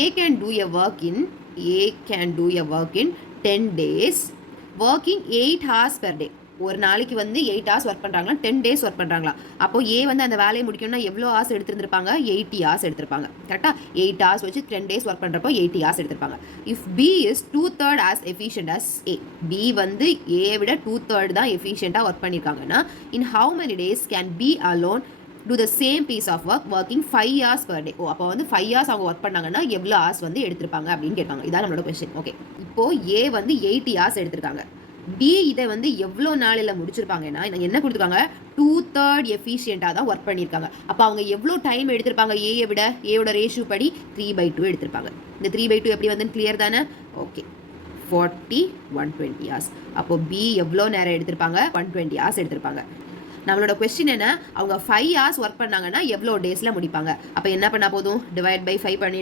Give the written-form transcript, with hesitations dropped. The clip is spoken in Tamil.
A can do a work in 10 days working 8 hours per day. ஒரு நாளைக்கு வந்து 8 hours ஒர்க் பண்ணுறாங்களா, 10 days ஒர்க் பண்ணுறாங்களா. அப்போ ஏ வந்து அந்த வேலையை முடிக்கணும்னா எவ்வளோ ஹார்ஸ் எடுத்துருந்துருப்பாங்க, 80 hours எடுத்திருப்பாங்க. கரெக்டாக 8 hours வச்சு 10 days ஒர்க் பண்ணுறப்போ 80 hours எடுத்திருப்பாங்க. If B is 2/3 as efficient as A, B வந்து ஏ விட 2/3 தான் எஃபிஷியண்ட்டாக ஒர்க் பண்ணியிருக்காங்கன்னா, in how many days can B alone do the same piece of work working 5 hours per day. அப்போ வந்து 5 hours அவங்க ஒர்க் பண்ணாங்கன்னா எவ்வளோ hours வந்து எடுத்திருப்பாங்க அப்படின்னு கேட்பாங்க. இதான் நம்மளோட கொஸ்டின். ஓகே, இப்போ ஏ வந்து 80 hours எடுத்திருக்காங்க. டி இதை வந்து எவ்வளோ நாளில் முடிச்சிருப்பாங்கன்னா என்ன கொடுத்துருக்காங்க, 2/3 எஃபிஷியண்ட்டாக தான் ஒர்க் பண்ணியிருக்காங்க. அப்போ அவங்க எவ்வளோ டைம் எடுத்திருப்பாங்க, ஏயை விட ஏயோட ரேஷியோ படி 3/2 எடுத்திருப்பாங்க. இந்த 3/2 எப்படி வந்து கிளியர் தானே? Okay, 40 120 hours. அப்போ பி எவ்வளோ நேரம் எடுத்திருப்பாங்க, 120 hours எடுத்திருப்பாங்க. நம்மளோட கொஸ்டின் என்ன, அவங்க 5 hours ஒர்க் பண்ணாங்கன்னா எவ்வளோ டேஸில் முடிப்பாங்க. அப்போ என்ன பண்ணால் போதும், டிவைட் பை 5 பண்ணி